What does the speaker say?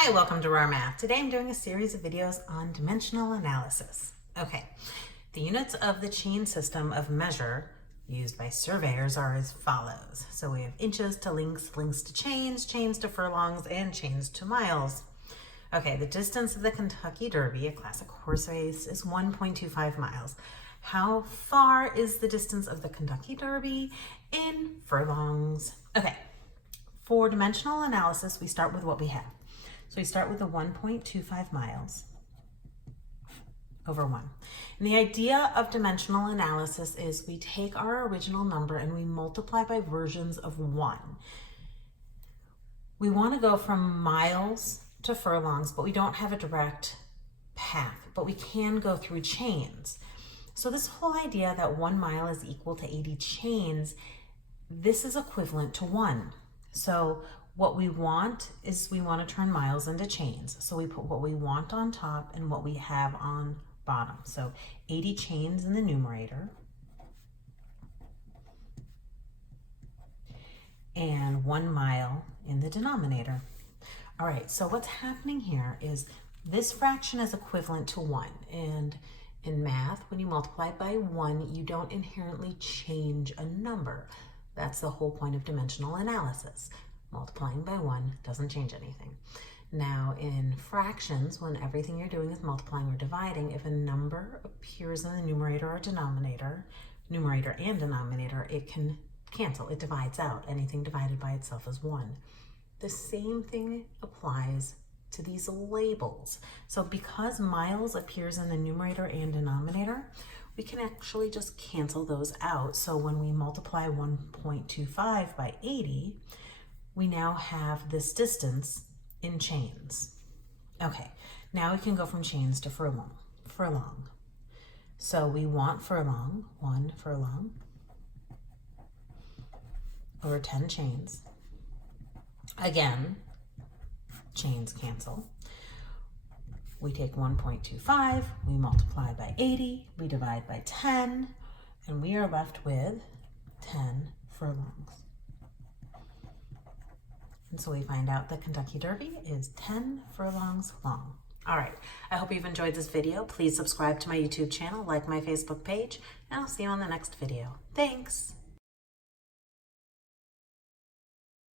Hi, welcome to Raw Math. Today I'm doing a series of videos on dimensional analysis. Okay, the units of the chain system of measure used by surveyors are as follows. So we have inches to links, links to chains, chains to furlongs, and chains to miles. Okay, the distance of the Kentucky Derby, a classic horse race, is 1.25 miles. How far is the distance of the Kentucky Derby in furlongs? Okay, for dimensional analysis, we start with what we have. So we start with the 1.25 miles over 1. And the idea of dimensional analysis is we take our original number and we multiply by versions of 1. We want to go from miles to furlongs, but we don't have a direct path, but we can go through chains. So this whole idea that 1 mile is equal to 80 chains, this is equivalent to 1. So what we want is we want to turn miles into chains. So we put what we want on top and what we have on bottom. So 80 chains in the numerator and 1 mile in the denominator. All right, so what's happening here is this fraction is equivalent to 1. And in math, when you multiply by 1, you don't inherently change a number. That's the whole point of dimensional analysis. Multiplying by 1 doesn't change anything. Now in fractions, when everything you're doing is multiplying or dividing, if a number appears in the numerator or denominator, numerator and denominator, it can cancel. It divides out. Anything divided by itself is 1. The same thing applies to these labels. So because miles appears in the numerator and denominator, we can actually just cancel those out. So when we multiply 1.25 by 80, we now have this distance in chains. Okay, now we can go from chains to furlong. So we want furlong, 1 furlong over 10 chains. Again, chains cancel. We take 1.25, we multiply by 80, we divide by 10, and we are left with 10 furlongs. And so we find out the Kentucky Derby is 10 furlongs long. All right, I hope you've enjoyed this video. Please subscribe to my YouTube channel, like my Facebook page, and I'll see you on the next video. Thanks.